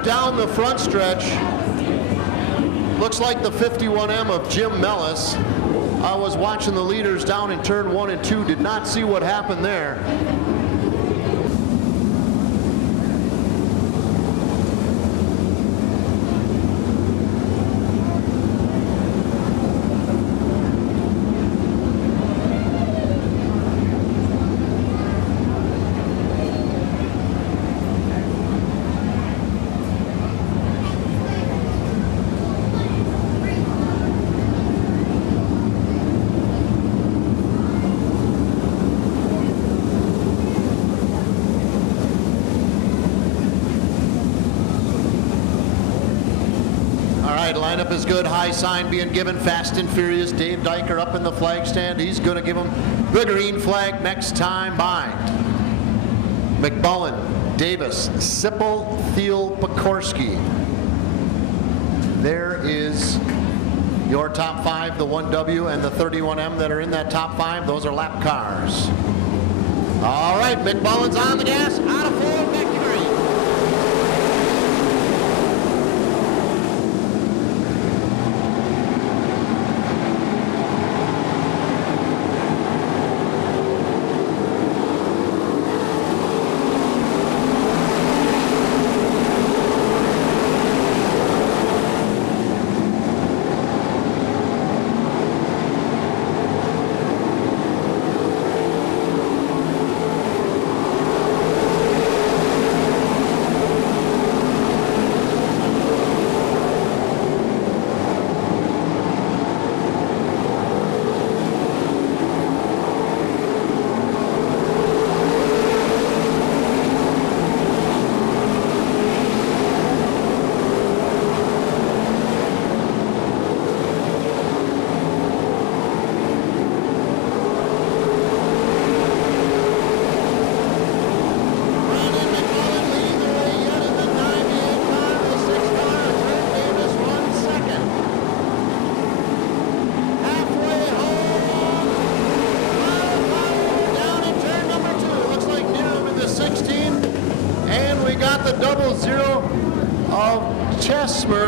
Down the front stretch, looks like the 51M of Jim Mellis. I was watching the leaders down in turn 1 and 2, did not see what happened there. Lineup is good. High sign being given. Fast and Furious. Dave Dyker up in the flag stand. He's going to give him the green flag next time. Bind. McMullen, Davis, Sipple, Thiel, Pekorski. There is your top 5, the 1W and the 31M that are in that top 5. Those are lap cars. All right, McMullen's on the gas. Out of 4, back to green.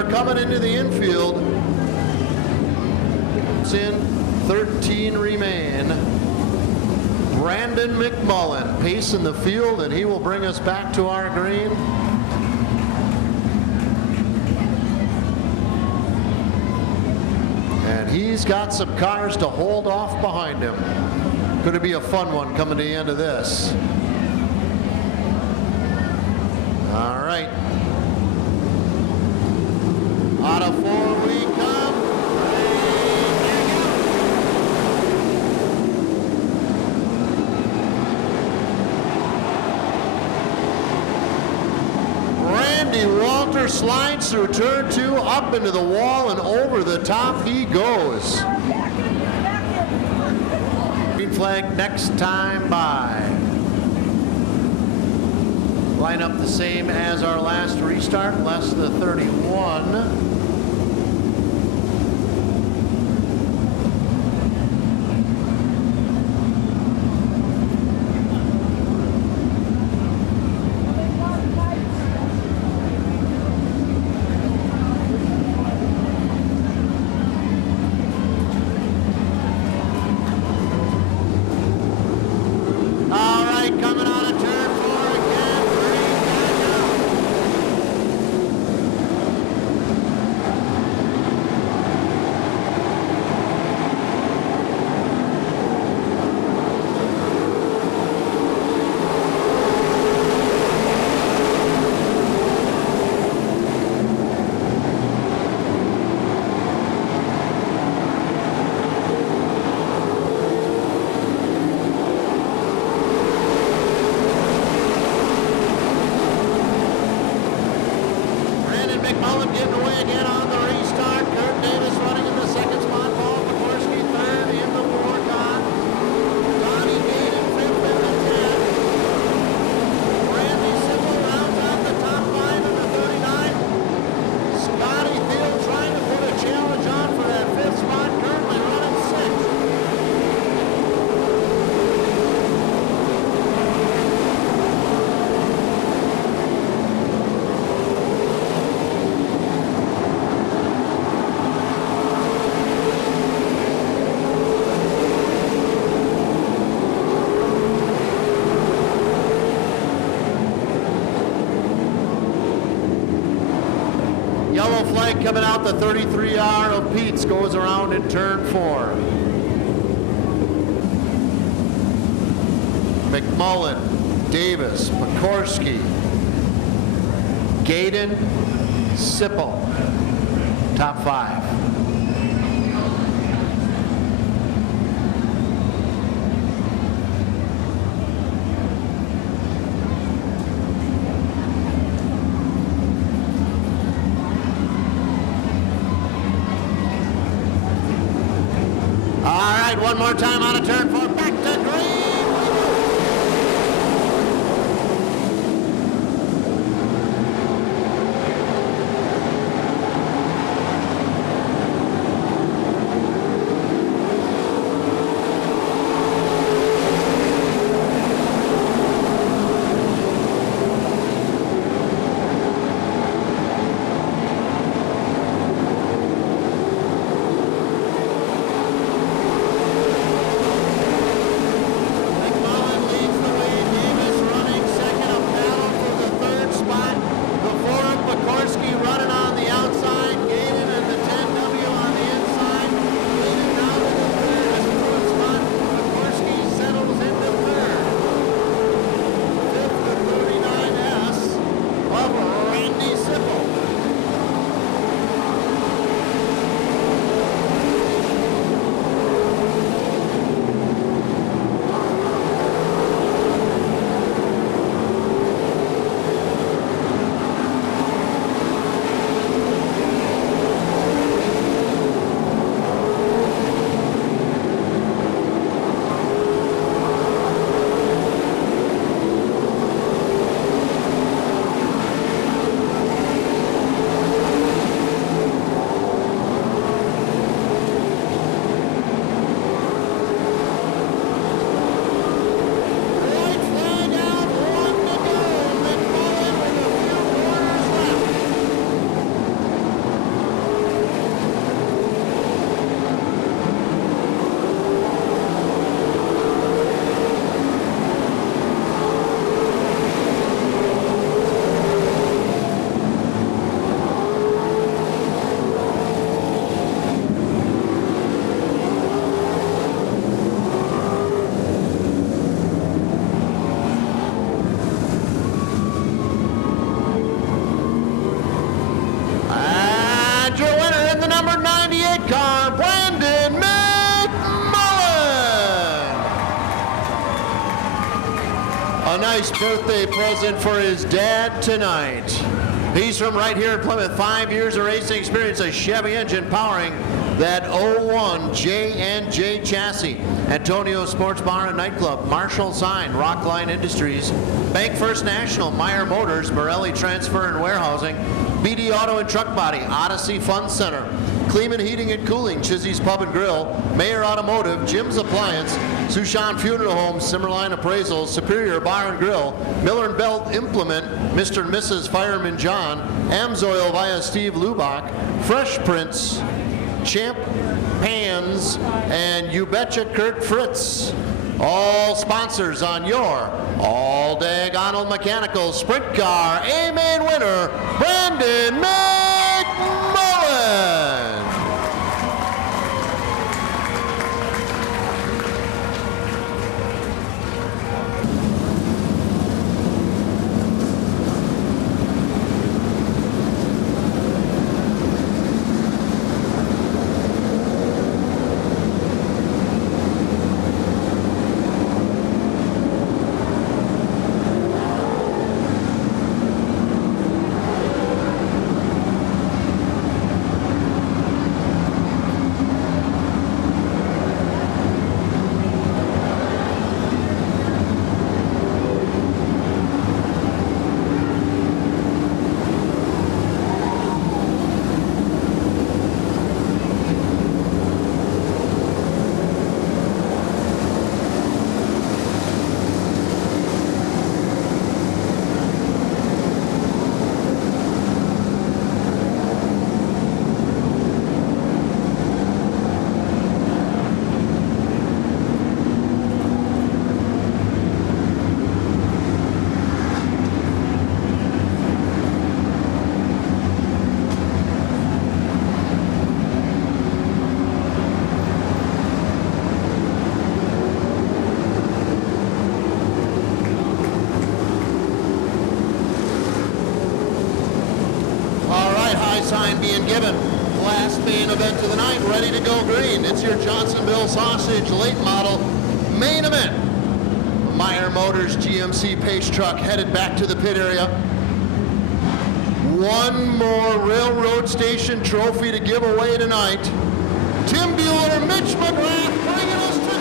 Coming into the infield. It's in 13 remain. Brandon McMullen pacing the field, and he will bring us back to our green. And he's got some cars to hold off behind him. Going to be a fun one coming to the end of this. All right. Out of 4 we come. Randy Walter slides through turn 2, up into the wall, and over the top he goes. Green flag next time by. Line up the same as our last restart, less the 31. Yellow flag coming out. The 33R of Pete's goes around in turn 4. McMullen, Davis, Pekorski, Gaydon, Sipple. Top 5. A nice birthday present for his dad tonight. He's from right here in Plymouth. 5 years of racing experience, a Chevy engine powering that 01 J&J chassis. Antonio Sports Bar and Nightclub, Marshall Sign, Rockline Industries, Bank First National, Meyer Motors, Morelli Transfer and Warehousing, BD Auto and Truck Body, Odyssey Fun Center, Kleeman Heating and Cooling, Chizzy's Pub and Grill, Mayer Automotive, Jim's Appliance, Sushan Funeral Home, Simmerline Appraisal, Superior Bar and Grill, Miller and Belt Implement, Mr. and Mrs. Fireman John, Amsoil via Steve Lubach, Fresh Prince, Champ Pans, and You Betcha Kurt Fritz. All sponsors on your all-day Arnold Mechanical Sprint Car A-Main winner, Brandon McMullen. Sign being given. Last main event of the night, ready to go green. It's your Johnsonville Sausage late model main event. Meyer Motors GMC Pace truck headed back to the pit area. One more railroad station trophy to give away tonight. Tim Bueller, Mitch McGrath bringing us to green.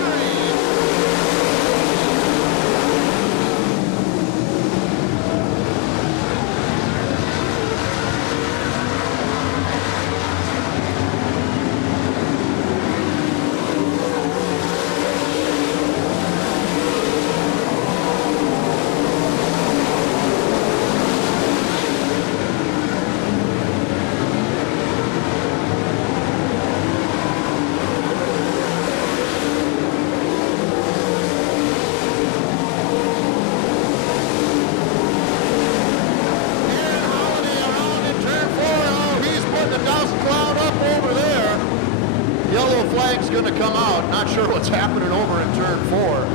Flag's going to come out. Not sure what's happening over in turn 4.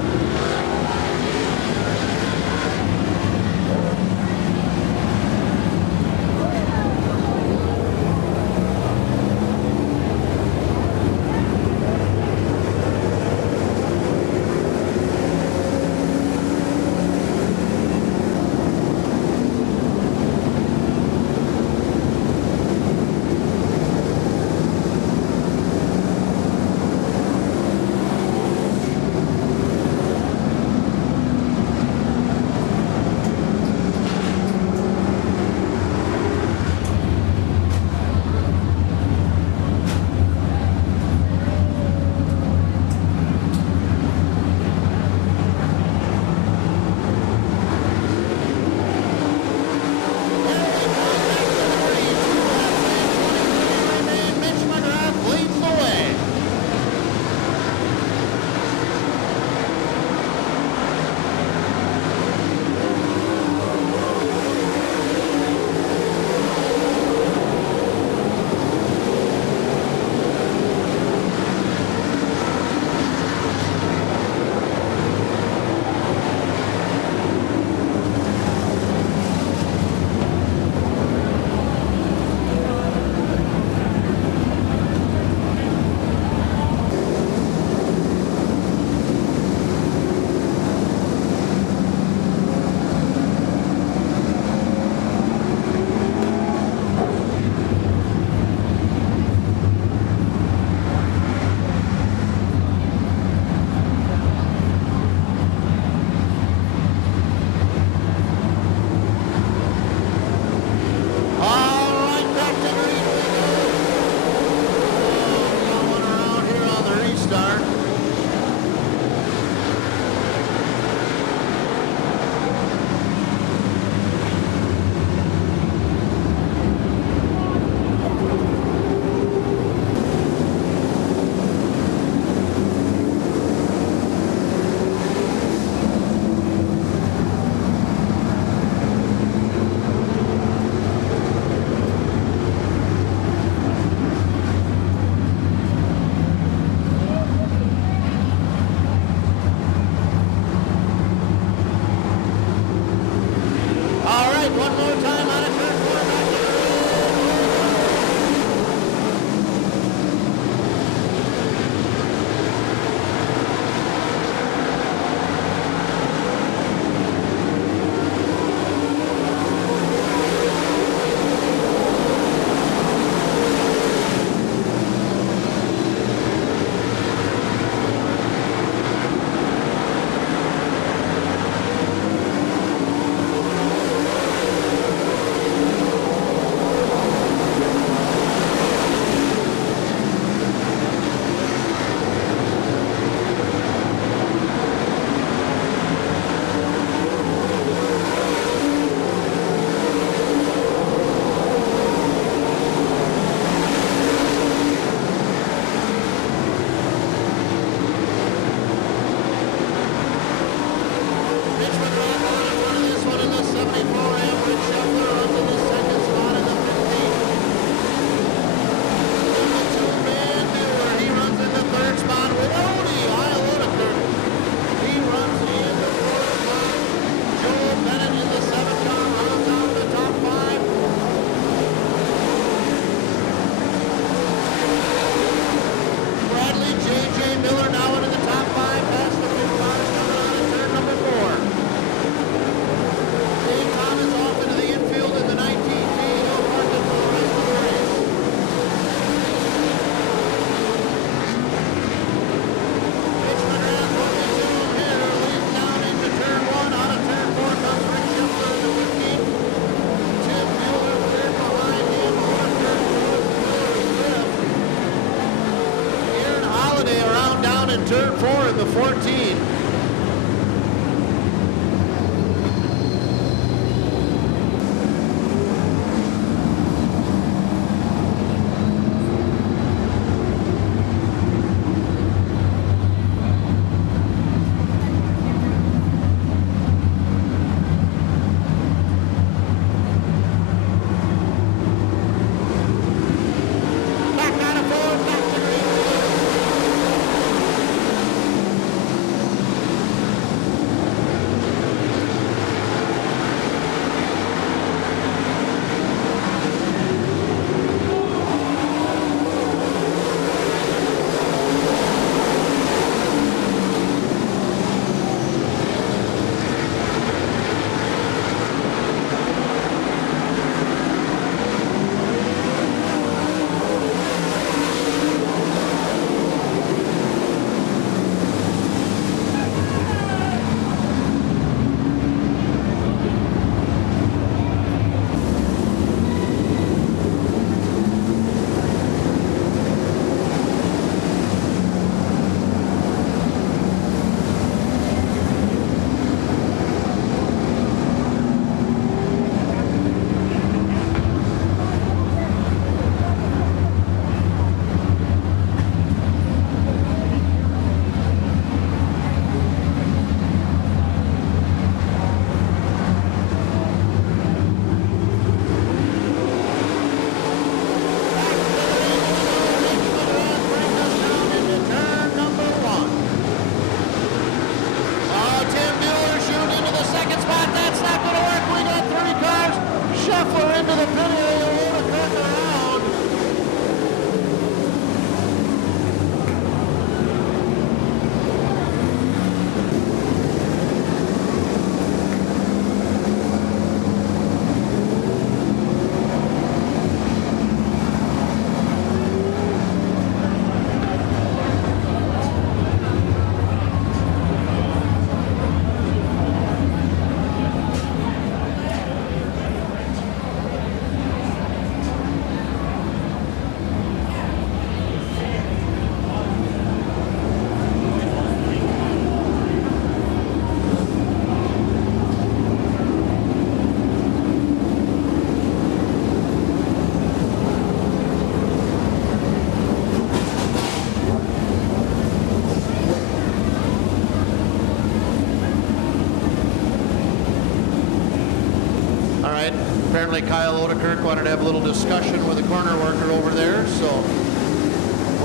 right. Apparently Kyle Odekirk wanted to have a little discussion with the corner worker over there, so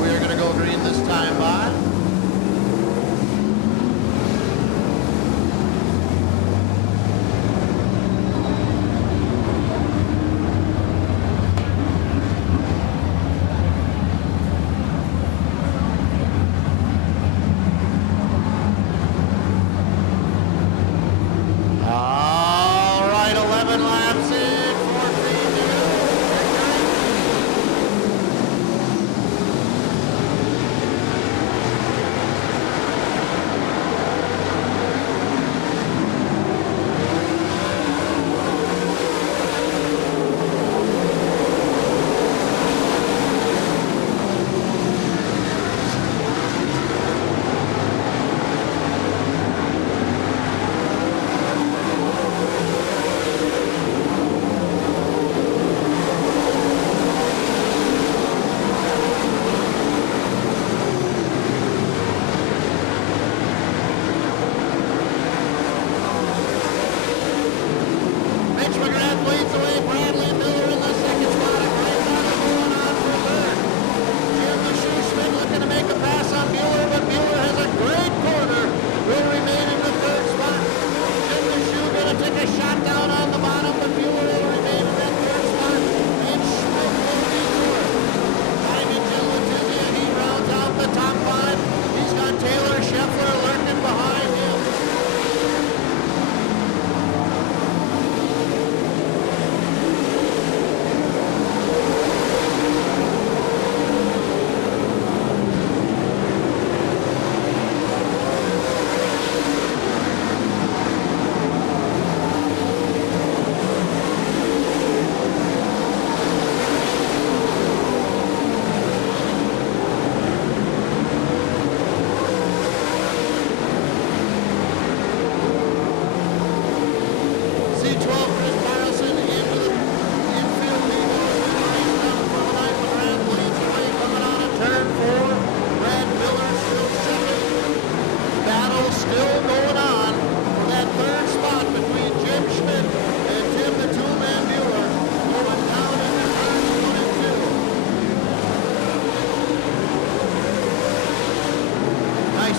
we are going to go green this time by.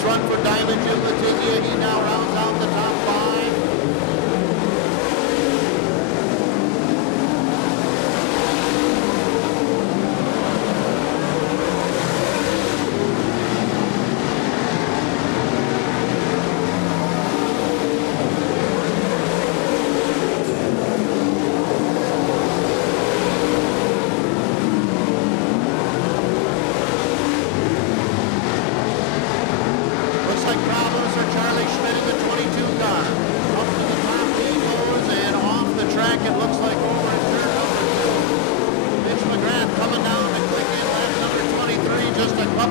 Run for Diamond Jim Letizia. He now rounds out the top five.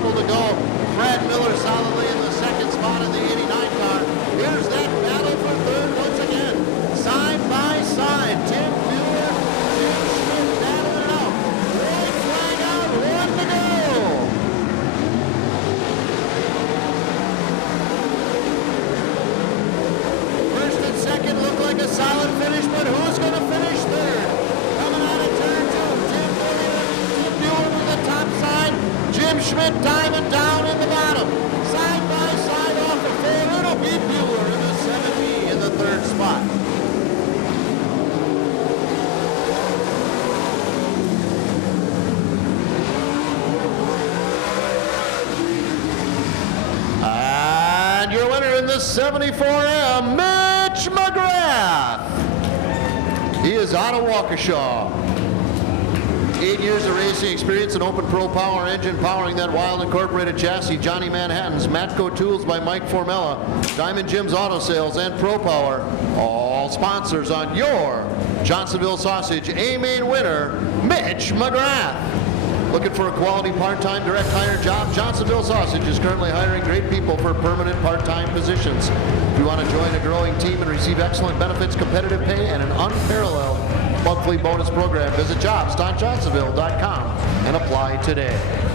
To go. Brad Miller solidly in the second spot in the 89 car. Here's that battle for third once again. Side by side, Tim Mueller, Jim Schmidt battling it out. White flag out, one to go. First and second look like a solid finish, but who's going to finish third? Coming out of turn two, Tim Mueller to the top side. Jim Schmidt diamond down in the bottom. Side by side off the four. It'll be Bueller in the 7B in the third spot. And your winner in the 74M, Mitch McGrath. He is out of Waukesha. 8 years of racing experience and open pro power engine powering that wild incorporated chassis. Johnny Manhattan's, Matco Tools by Mike Formella, Diamond Jim's Auto Sales, and Pro Power. All sponsors on your Johnsonville Sausage A-Main winner, Mitch McGrath. Looking for a quality part-time direct hire job? Johnsonville Sausage is currently hiring great people for permanent part-time positions. If you want to join a growing team and receive excellent benefits, competitive pay, and an unparalleled monthly bonus program, visit jobs.johnsonville.com and apply today.